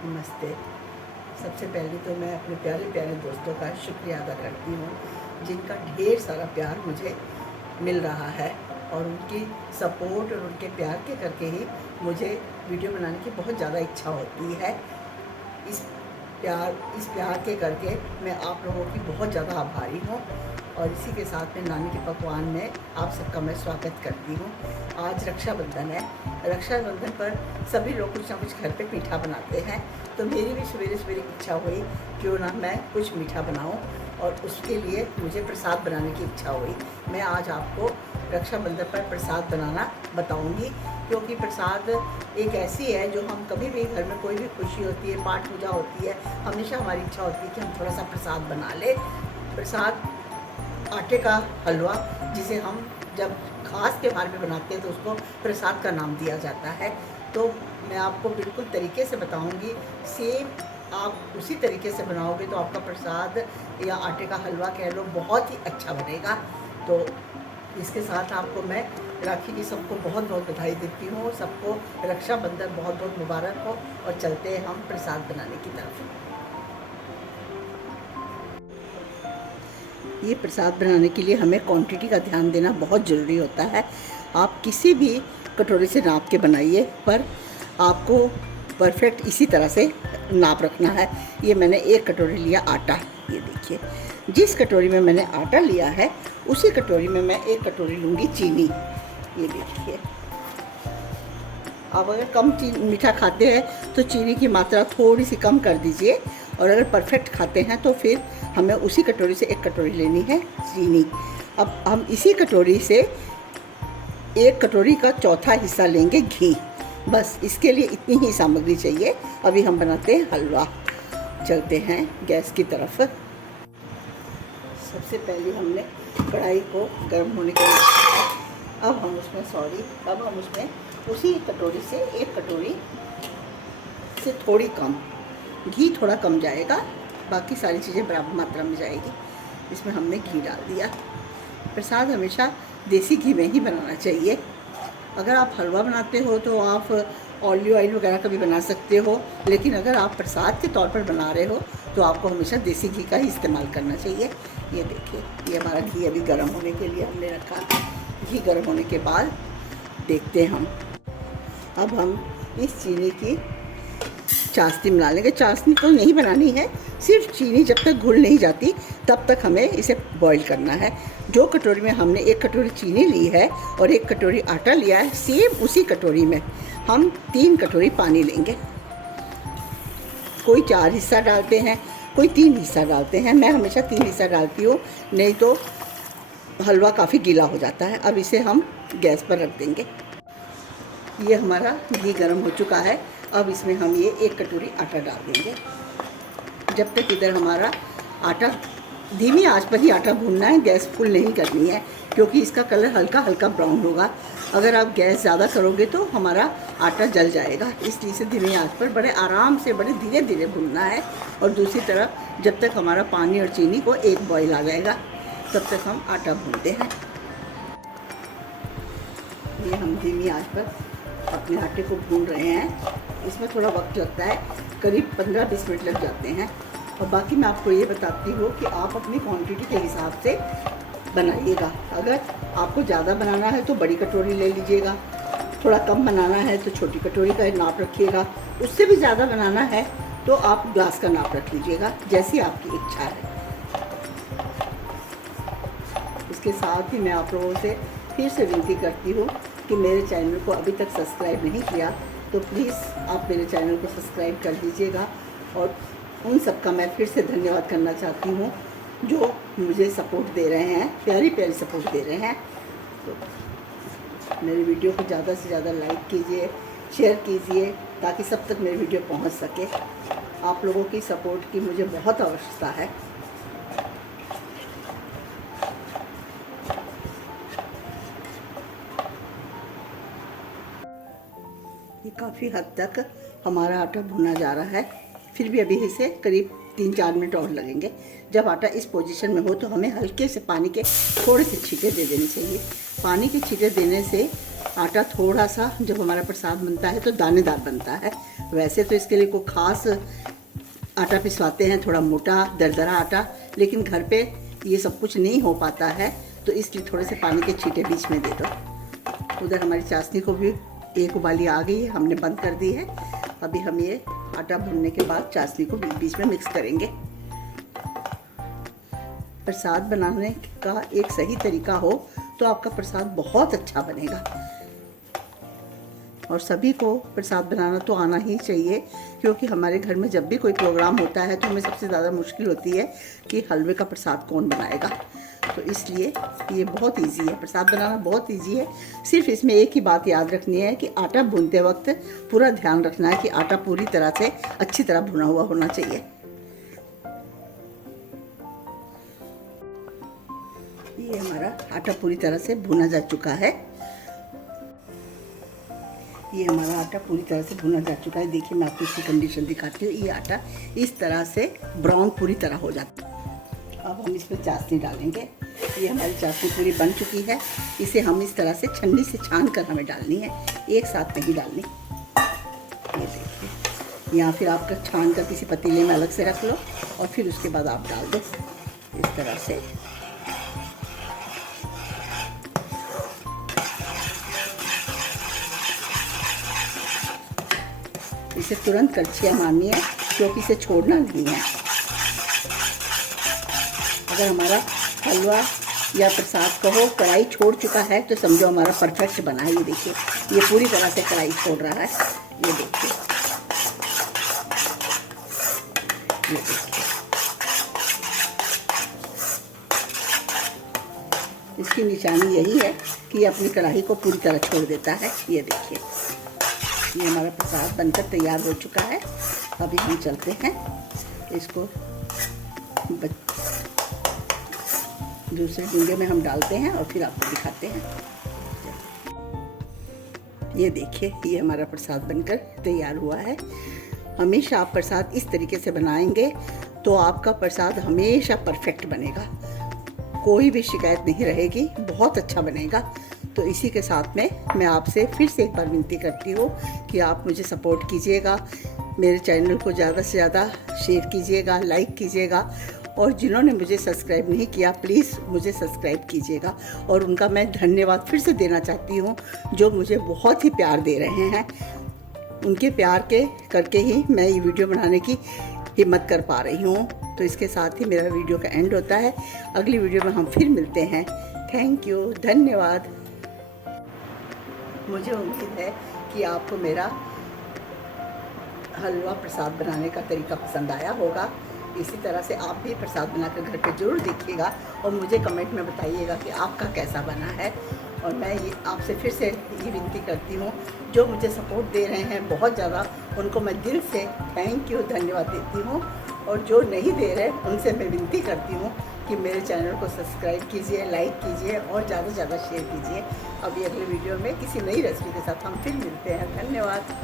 नमस्ते। सबसे पहले तो मैं अपने प्यारे प्यारे दोस्तों का शुक्रिया अदा करती हूँ, जिनका ढेर सारा प्यार मुझे मिल रहा है और उनकी सपोर्ट और उनके प्यार के करके ही मुझे वीडियो बनाने की बहुत ज़्यादा इच्छा होती है। इस प्यार के करके मैं आप लोगों की बहुत ज़्यादा आभारी हूँ और इसी के साथ में नानी के पकवान में आप सबका मैं स्वागत करती हूँ। आज रक्षाबंधन है। रक्षाबंधन पर सभी लोग कुछ ना कुछ घर पे मीठा बनाते हैं, तो मेरी भी सवेरे सवेरे इच्छा हुई क्यों ना मैं कुछ मीठा बनाऊँ, और उसके लिए मुझे प्रसाद बनाने की इच्छा हुई। मैं आज आपको रक्षाबंधन पर प्रसाद बनाना बताऊंगी, क्योंकि प्रसाद एक ऐसी है जो हम कभी भी घर में कोई भी खुशी होती है, पाठ पूजा होती है, हमेशा हमारी इच्छा होती है कि हम थोड़ा सा प्रसाद बना लें। प्रसाद आटे का हलवा, जिसे हम जब खास त्यौहार में बनाते हैं तो उसको प्रसाद का नाम दिया जाता है। तो मैं आपको बिल्कुल तरीके से बताऊंगी, सेम आप उसी तरीके से बनाओगे तो आपका प्रसाद या आटे का हलवा कह लो बहुत ही अच्छा बनेगा। तो इसके साथ आपको मैं राखी की सबको बहुत बहुत बधाई देती हूँ। सबको रक्षाबंधन बहुत बहुत मुबारक हो, और चलते हैं हम प्रसाद बनाने की तरफ। ये प्रसाद बनाने के लिए हमें क्वांटिटी का ध्यान देना बहुत ज़रूरी होता है। आप किसी भी कटोरे से नाप के बनाइए, पर आपको परफेक्ट इसी तरह से नाप रखना है। ये मैंने एक कटोरी लिया आटा, ये देखिए। जिस कटोरी में मैंने आटा लिया है उसी कटोरी में मैं एक कटोरी लूँगी चीनी, ये देखिए। आप अगर कम मीठा खाते हैं तो चीनी की मात्रा थोड़ी सी कम कर दीजिए, और अगर परफेक्ट खाते हैं तो फिर हमें उसी कटोरी से एक कटोरी लेनी है चीनी। अब हम इसी कटोरी से एक कटोरी का चौथा हिस्सा लेंगे घी। बस इसके लिए इतनी ही सामग्री चाहिए। अभी हम बनाते हैं हलवा। चलते हैं गैस की तरफ। सबसे पहले हमने कढ़ाई को गर्म होने के लिए, अब हम उसमें उसी कटोरी से एक कटोरी से थोड़ी कम घी, थोड़ा कम जाएगा, बाकी सारी चीज़ें बराबर मात्रा में जाएगी। इसमें हमने घी डाल दिया। प्रसाद हमेशा देसी घी में ही बनाना चाहिए। अगर आप हलवा बनाते हो तो आप ऑलिव ऑयल वगैरह का भी बना सकते हो, लेकिन अगर आप प्रसाद के तौर पर बना रहे हो तो आपको हमेशा देसी घी का ही इस्तेमाल करना चाहिए। ये देखिए, ये हमारा घी अभी गर्म होने के लिए हमने रखा। घी गर्म होने के बाद देखते हैं हम। अब हम इस चीनी की चाशनी बना लेंगे। चाशनी तो नहीं बनानी है, सिर्फ चीनी जब तक घुल नहीं जाती तब तक हमें इसे बॉईल करना है। जो कटोरी में हमने एक कटोरी चीनी ली है और एक कटोरी आटा लिया है, सेम उसी कटोरी में हम 3 कटोरी पानी लेंगे। कोई 4 हिस्सा डालते हैं, कोई 3 हिस्सा डालते हैं। मैं हमेशा 3 हिस्सा डालती हूँ, नहीं तो हलवा काफ़ी गीला हो जाता है। अब इसे हम गैस पर रख देंगे। ये हमारा घी गर्म हो चुका है। अब इसमें हम ये 1 कटोरी आटा डाल देंगे। जब तक इधर हमारा आटा, धीमी आंच पर ही आटा भूनना है, गैस फुल नहीं करनी है, क्योंकि इसका कलर हल्का हल्का ब्राउन होगा। अगर आप गैस ज़्यादा करोगे तो हमारा आटा जल जाएगा, इसलिए इसे धीमी आंच पर बड़े आराम से, बड़े धीरे धीरे भूनना है। और दूसरी तरफ जब तक हमारा पानी और चीनी को एक बॉयल आ जाएगा तब तक हम आटा भूनते हैं। ये हम धीमी आंच पर अपने आटे को भून रहे हैं। इसमें थोड़ा वक्त लगता है, करीब 15-20 मिनट लग जाते हैं। और बाकी मैं आपको ये बताती हूँ कि आप अपनी क्वांटिटी के हिसाब से बनाइएगा। अगर आपको ज़्यादा बनाना है तो बड़ी कटोरी ले लीजिएगा, थोड़ा कम बनाना है तो छोटी कटोरी का नाप रखिएगा, उससे भी ज़्यादा बनाना है तो आप ग्लास का नाप रख लीजिएगा, जैसी आपकी इच्छा है। इसके साथ ही मैं आप लोगों से फिर से विनती करती हूँ कि मेरे चैनल को अभी तक सब्सक्राइब नहीं किया तो प्लीज़ आप मेरे चैनल को सब्सक्राइब कर दीजिएगा। और उन सब का मैं फिर से धन्यवाद करना चाहती हूँ जो मुझे सपोर्ट दे रहे हैं, प्यारी प्यारी सपोर्ट दे रहे हैं। तो मेरी वीडियो को ज़्यादा से ज़्यादा लाइक कीजिए, शेयर कीजिए, ताकि सब तक मेरी वीडियो पहुँच सके। आप लोगों की सपोर्ट की मुझे बहुत आवश्यकता है। ये काफ़ी हद तक हमारा आटा भुना जा रहा है, फिर भी अभी इसे करीब 3-4 मिनट और लगेंगे। जब आटा इस पोजीशन में हो तो हमें हल्के से पानी के थोड़े से छींटे दे देने चाहिए। पानी के छींटे देने से आटा थोड़ा सा जब हमारा प्रसाद बनता है तो दानेदार बनता है। वैसे तो इसके लिए कोई ख़ास आटा पिसवाते हैं, थोड़ा मोटा दरदरा आटा, लेकिन घर पे ये सब कुछ नहीं हो पाता है, तो इसलिए थोड़े से पानी के छींटे बीच में दे दो। उधर हमारी चाशनी को भी एक उबाली आ गई है, हमने बंद कर दी है। अभी हम ये आटा भूनने के बाद चाशनी को बीच बीच में मिक्स करेंगे। प्रसाद बनाने का एक सही तरीका हो तो आपका प्रसाद बहुत अच्छा बनेगा। और सभी को प्रसाद बनाना तो आना ही चाहिए, क्योंकि हमारे घर में जब भी कोई प्रोग्राम होता है तो हमें सबसे ज़्यादा मुश्किल होती है कि हलवे का प्रसाद कौन बनाएगा। तो इसलिए ये बहुत इजी है, प्रसाद बनाना बहुत इजी है। सिर्फ इसमें एक ही बात याद रखनी है कि आटा भूनते वक्त पूरा ध्यान रखना है कि आटा पूरी तरह से अच्छी तरह भुना हुआ होना चाहिए। ये हमारा आटा पूरी तरह से भुना जा चुका है। ये हमारा आटा पूरी तरह से भुना जा चुका है। देखिए मैं आपको इसकी कंडीशन दिखाती हूँ। ये आटा इस तरह से ब्राउन पूरी तरह हो जाता है। अब हम इसमें चाशनी डालेंगे। ये हमारी चाशनी पूरी बन चुकी है। इसे हम इस तरह से छन्नी से छान कर हमें डालनी है, एक साथ नहीं डालनी। ये देखिए, या फिर आपका छान कर किसी पतीले में अलग से रख लो और फिर उसके बाद आप डाल दो इस तरह से। इसे तुरंत कलछियाँ मारनी है, क्योंकि इसे छोड़ना नहीं है। अगर हमारा हलवा या प्रसाद कहो कढ़ाई छोड़ चुका है तो समझो हमारा परफेक्ट बना है। ये देखिए, ये पूरी तरह से कढ़ाई छोड़ रहा है। ये देखिए, ये देखिए, इसकी निशानी यही है कि ये अपनी कढ़ाई को पूरी तरह छोड़ देता है। ये देखिए, ये हमारा प्रसाद बनकर तैयार हो चुका है। अभी हम चलते हैं इसको दूसरे डूंगे में हम डालते हैं और फिर आपको दिखाते हैं। ये देखिए, ये हमारा प्रसाद बनकर तैयार हुआ है। हमेशा आप प्रसाद इस तरीके से बनाएंगे तो आपका प्रसाद हमेशा परफेक्ट बनेगा, कोई भी शिकायत नहीं रहेगी, बहुत अच्छा बनेगा। तो इसी के साथ में मैं आपसे फिर से एक बार विनती करती हूँ कि आप मुझे सपोर्ट कीजिएगा, मेरे चैनल को ज़्यादा से ज़्यादा शेयर कीजिएगा, लाइक कीजिएगा, और जिन्होंने मुझे सब्सक्राइब नहीं किया प्लीज़ मुझे सब्सक्राइब कीजिएगा। और उनका मैं धन्यवाद फिर से देना चाहती हूँ जो मुझे बहुत ही प्यार दे रहे हैं। उनके प्यार के करके ही मैं ये वीडियो बनाने की हिम्मत कर पा रही हूँ। तो इसके साथ ही मेरा वीडियो का एंड होता है। अगली वीडियो में हम फिर मिलते हैं। थैंक यू, धन्यवाद। मुझे उम्मीद है कि आपको मेरा हलवा प्रसाद बनाने का तरीका पसंद आया होगा। इसी तरह से आप भी प्रसाद बनाकर घर पे ज़रूर देखिएगा और मुझे कमेंट में बताइएगा कि आपका कैसा बना है। और मैं ये आपसे फिर से ये विनती करती हूँ, जो मुझे सपोर्ट दे रहे हैं बहुत ज़्यादा, उनको मैं दिल से थैंक यू, धन्यवाद देती हूँ। और जो नहीं दे रहे उनसे मैं विनती करती हूँ कि मेरे चैनल को सब्सक्राइब कीजिए, लाइक कीजिए और ज़्यादा से ज़्यादा शेयर कीजिए। अभी अगले वीडियो में किसी नई रेसिपी के साथ हम फिर मिलते हैं। धन्यवाद।